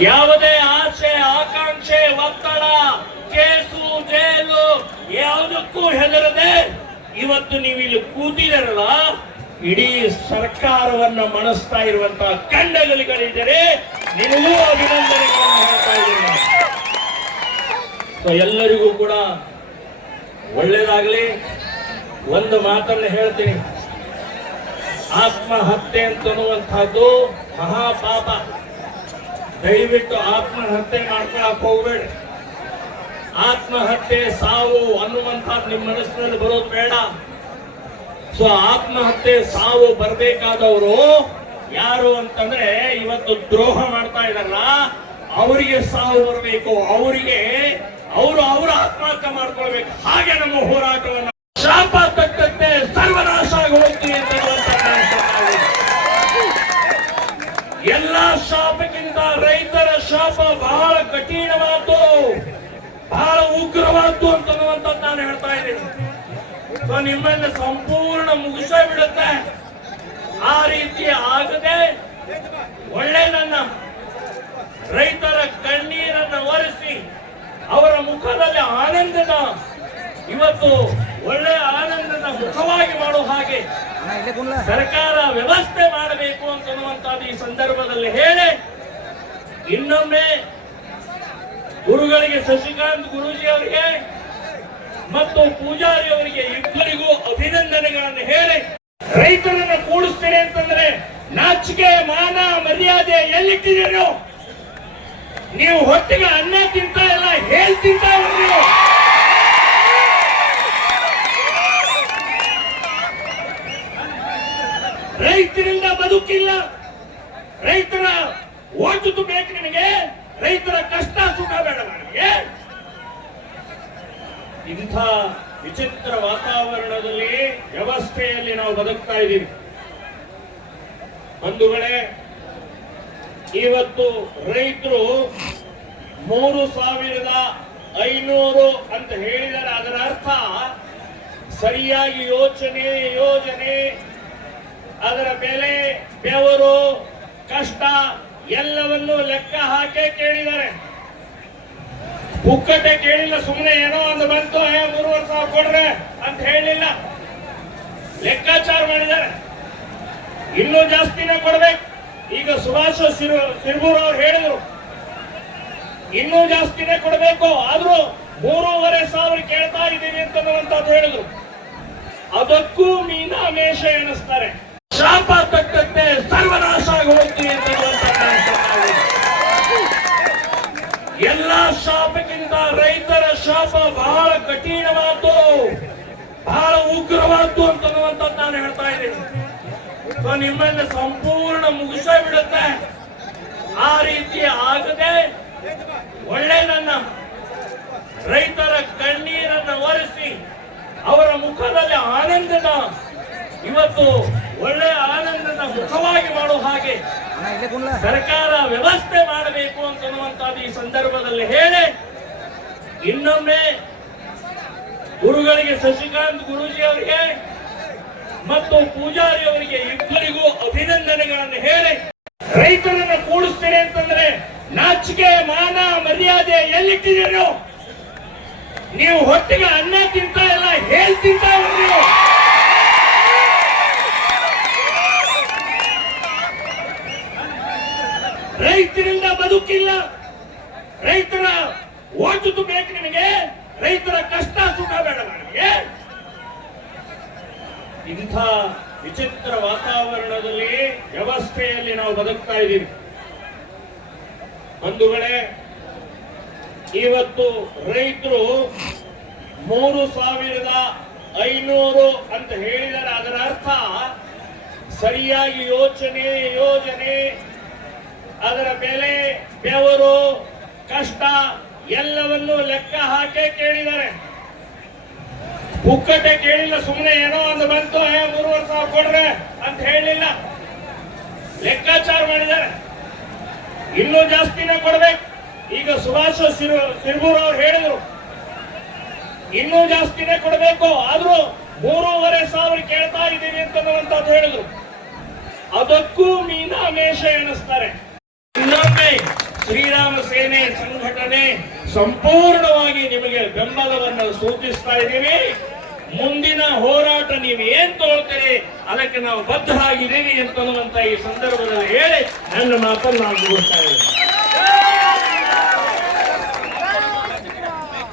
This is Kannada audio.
ಯಾವುದೇ ಆಸೆ, ಆಕಾಂಕ್ಷೆ, ಒತ್ತಡ, ಕೇಸು ಜೈಲು ಯಾವುದಕ್ಕೂ ಹೆದರದೆ ಇವತ್ತು ನೀವು ಇಲ್ಲಿ ಕೂತಿದಾರಲ್ಲ ಇಡೀ ಸರ್ಕಾರವನ್ನ ಮಣಿಸ್ತಾ ಇರುವಂತಹ ಕಂಡಗಲಿಗಳಿದ್ದರೆ ನಿಮಗೂ ಅಭಿನಂದನೆಗಳನ್ನು ಹೇಳ್ತಾ ಇದ್ದೀನಿ. ಎಲ್ಲರಿಗೂ ಕೂಡ ಒಳ್ಳೇದಾಗಲಿ. ಒಂದು ಮಾತನ್ನು ಹೇಳ್ತೀನಿ. ಆತ್ಮಹತ್ಯೆ ಅಂತನ್ನುವಂಥದ್ದು ಮಹಾಪಾಪ. ದಯವಿಟ್ಟು ಆತ್ಮಹತ್ಯೆ ಮಾಡ್ಕೊಳಕ್ ಹೋಗ್ಬೇಡಿ. ಆತ್ಮಹತ್ಯೆ ಸಾವು ಅನ್ನುವಂತ ನಿಮ್ಮ ಮನಸ್ಸಿನಲ್ಲಿ ಬರೋದು ಬೇಡ. ಸೊ ಆತ್ಮಹತ್ಯೆ ಸಾವು ಬರಬೇಕಾದವರು ಯಾರು ಅಂತಂದ್ರೆ ಇವತ್ತು ದ್ರೋಹ ಮಾಡ್ತಾ ಇದಾರಲ್ಲ ಅವರಿಗೆ ಸಾವು ಬರಬೇಕು, ಅವರಿಗೆ ಅವರು ಅವರ ಆತ್ಮಹತ್ಯೆ ಮಾಡ್ಕೊಳ್ಬೇಕು. ಹಾಗೆ ನಮ್ಮ ಹೋರಾಟವನ್ನು ಶಾಪ ತಕ್ಕಂತೆ ಸರ್ವನಾಶ ಆಗಿ ಹೋಗ್ತೀವಿ ಎಲ್ಲಾ ಶಾಪಕ್ಕಿಂತ ಸೊ ನಿಮ್ಮನ್ನ ಸಂಪೂರ್ಣ ಮುಗಿಸ ಬಿಡುತ್ತೆ. ಆ ರೀತಿ ಆಗದೆ ಒಳ್ಳೆಯದನ್ನ ರೈತರ ಕಣ್ಣೀರನ್ನ ಒರೆಸಿ ಅವರ ಮುಖದಲ್ಲಿ ಆನಂದನ ಇವತ್ತು ಒಳ್ಳೆ ಆನಂದನ ಮುಖವಾಗಿ ಮಾಡುವ ಹಾಗೆ ಸರ್ಕಾರ ವ್ಯವಸ್ಥೆ ಮಾಡಬೇಕು ಅಂತನ್ನುವಂಥದ್ದು ಈ ಸಂದರ್ಭದಲ್ಲಿ ಹೇಳಿ ಇನ್ನೊಮ್ಮೆ ಗುರುಗಳಿಗೆ ಶಶಿಕಾಂತ್ ಗುರೂಜಿ ಅವರಿಗೆ ಮತ್ತು ಪೂಜಾರಿ ಅವರಿಗೆ ಇಬ್ಬರಿಗೂ ಅಭಿನಂದನೆಗಳನ್ನು ಹೇಳಿ, ರೈತರನ್ನ ಕೂಡಿಸ್ತೇನೆ ಅಂತಂದ್ರೆ ನಾಚಿಕೆ, ಮಾನ, ಮರ್ಯಾದೆ ಎಲ್ಲಿಟ್ಟಿದ್ದೀರಿ ನೀವು? ಹೊಟ್ಟಿಗೆ ಅನ್ನ ತಿಂತ ಇಲ್ಲ ಹೇಳ್ ತಿಂತ ನೀವು? ರೈತರಿಂದ ಬದುಕಿಲ್ಲ, ರೈತರ ಓಟು ಬೇಕು ನಿಮಗೆ, ರೈತರ ಕಷ್ಟ ಸುಖ ಬೇಡ ನನಗೆ ಇಂಥ ವಿಚಿತ್ರ ವಾತಾವರಣದಲ್ಲಿ ವ್ಯವಸ್ಥೆಯಲ್ಲಿ ನಾವು ಬದುಕ್ತಾ ಇದ್ದೀವಿ. ಬಂಧುಗಳೇ, ಇವತ್ತು ರೈತರು ಮೂರು ಸಾವಿರದ ಐನೂರು ಅಂತ ಹೇಳಿದರೆ ಅದರ ಅರ್ಥ ಸರಿಯಾಗಿ ಯೋಚನೆ, ಯೋಜನೆ, ಅದರ ಬೆಲೆ, ಬೆವರು, ಕಷ್ಟ ಎಲ್ಲವನ್ನೂ ಲೆಕ್ಕ ಹಾಕೇ ಕೇಳಿದ್ದಾರೆ. ಪುಕ್ಕಟೆ ಕೇಳಿಲ್ಲ ಸುಮ್ಮನೆ ಏನೋ ಒಂದು ಬಂತು ಮೂರುವರೆ ಸಾವಿರ ಕೊಡ್ರೆ ಅಂತ ಹೇಳಿಲ್ಲ. ಲೆಕ್ಕಾಚಾರ ಮಾಡಿದ್ದಾರೆ. ಇನ್ನೂ ಜಾಸ್ತಿನೇ ಕೊಡ್ಬೇಕು. ಈಗ ಸುಭಾಷ್ ಸಿರು ಸಿರ್ಬೂರ್ ಅವ್ರು ಹೇಳಿದ್ರು, ಇನ್ನೂ ಜಾಸ್ತಿನೇ ಕೊಡಬೇಕು, ಆದ್ರೂ ಮೂರುವರೆ ಸಾವಿರ ಕೇಳ್ತಾ ಇದ್ದೀವಿ ಅಂತನ್ನುವಂಥದ್ದು ಹೇಳಿದ್ರು. ಅದಕ್ಕೂ ಮೀನಾ ಮೇಷ ಎನಿಸ್ತಾರೆ. ಶಾಪ ತಕ್ಕಂತೆ ಸರ್ವನಾಶ ಆಗಿ ಹೋಗ್ತೀವಿ ಅಂತನ್ನುವಂಥದ್ದು ನಾನು ಹೇಳ್ತಾ ಇದ್ದೀನಿ. ಎಲ್ಲ ಶಾಪಕ್ಕಿಂತ ರೈತರ ಶಾಪ ಬಹಳ ಕಠಿಣವಾದ್ದು ಬಹಳ ಉಗ್ರವಾದ್ದು ಅಂತನ್ನುವಂಥದ್ದು ನಾನು ಹೇಳ್ತಾ ಇದ್ದೀನಿ. ಸೊ ನಿಮ್ಮನ್ನ ಸಂಪೂರ್ಣ ಮುಗಿಸೇ ಬಿಡುತ್ತೆ. ಆ ರೀತಿ ಆಗದೆ ಒಳ್ಳೆಯದನ್ನ ರೈತರ ಕಣ್ಣೀರನ್ನ ಒರೆಸಿ ಅವರ ಮುಖದಲ್ಲಿ ಆನಂದದ ಇವತ್ತು ಒಳ್ಳೆ ಆನಂದದ ಮುಖವಾಗಿ ಮಾಡುವ ಹಾಗೆ ಸರ್ಕಾರ ವ್ಯವಸ್ಥೆ ಮಾಡಬೇಕು ಈ ಸಂದರ್ಭದಲ್ಲಿ ಹೇಳಿ, ಇನ್ನೊಮ್ಮೆ ಗುರುಗಳಿಗೆ ಶಶಿಕಾಂತ್ ಗುರುಜಿ ಅವರಿಗೆ ಮತ್ತು ಪೂಜಾರಿ ಅವರಿಗೆ ಇಬ್ಬರಿಗೂ ಅಭಿನಂದನೆಗಳನ್ನು ಹೇಳಿ. ರೈತರನ್ನ ಕೂಡಿಸ್ತೇನೆ ಅಂತಂದ್ರೆ ನಾಚಿಕೆ, ಮಾನ, ಮರ್ಯಾದೆ ಎಲ್ಲಿಟ್ಟಿದ್ದೀರಿ ನೀವು? ಹೊಟ್ಟಿಗೆ ಅನ್ನ ತಿಂತ ಇಲ್ಲ ಹೇಳ್ ತಿಂತ ನೀವು? ರೈತರಿಂದ ಬದುಕಿಲ್ಲ. ರೈತರ ಓಟು ಬೇಕು ನಿಮಗೆ, ರೈತರ ಕಷ್ಟ ಸುಖ ಬೇಡ ನನಗೆ ಇಂಥ ವಿಚಿತ್ರ ವಾತಾವರಣದಲ್ಲಿ ವ್ಯವಸ್ಥೆಯಲ್ಲಿ ನಾವು ಬದುಕ್ತಾ ಇದ್ದೀವಿ. ಬಂಧುಗಳೇ, ಇವತ್ತು ರೈತರು ಮೂರು ಸಾವಿರದ ಐನೂರು ಅಂತ ಹೇಳಿದರೆ ಅದರ ಅರ್ಥ ಸರಿಯಾಗಿ ಯೋಚನೆ, ಯೋಜನೆ, ಅದರ ಬೆಲೆ ಬೆವರು ಕಷ್ಟ ಎಲ್ಲವನ್ನೂ ಲೆಕ್ಕ ಹಾಕೇ ಕೇಳಿದ್ದಾರೆ. ಪುಕ್ಕಟೆ ಕೇಳಿಲ್ಲ ಸುಮ್ಮನೆ ಏನೋ ಒಂದು ಬಂತು ಮೂರುವರೆ ಸಾವಿರ ಕೊಡ್ರೆ ಅಂತ ಹೇಳಿಲ್ಲ. ಲೆಕ್ಕಾಚಾರ ಮಾಡಿದ್ದಾರೆ. ಇನ್ನೂ ಜಾಸ್ತಿನೇ ಕೊಡ್ಬೇಕು. ಈಗ ಸುಭಾಷ್ ಸಿರು ಸಿರ್ಬೂರ್ ಅವ್ರು ಹೇಳಿದ್ರು, ಇನ್ನೂ ಜಾಸ್ತಿನೇ ಕೊಡಬೇಕು. ಆದ್ರೂ ಮೂರುವರೆ ಸಾವಿರ ಕೇಳ್ತಾ ಇದ್ದೀವಿ ಅಂತ ಹೇಳಿದ್ರು. ಅದಕ್ಕೂ ಮೀನಾ ಮೇಷ ಎನಿಸ್ತಾರೆ. ಸಂಘಟನೆ ಸಂಪೂರ್ಣವಾಗಿ ನಿಮಗೆ ಬೆಂಬಲವನ್ನು ಸೂಚಿಸ್ತಾ ಇದ್ದೀವಿ ಮುಂದಿನ ಹೋರಾಟ ನೀವು ಏನ್ ತಗೊಳ್ತೀರಿ? ಅದಕ್ಕೆ ನಾವು ಬದ್ಧರಾಗಿದ್ದೀವಿ ಅಂತನ್ನುವಂತ ಈ ಸಂದರ್ಭದಲ್ಲಿ ಹೇಳಿ ನನ್ನ ಮಾತನ್ನು ನಾವು ಮುಗಿಸ್ತಾ ಇದ್ದೀನಿ.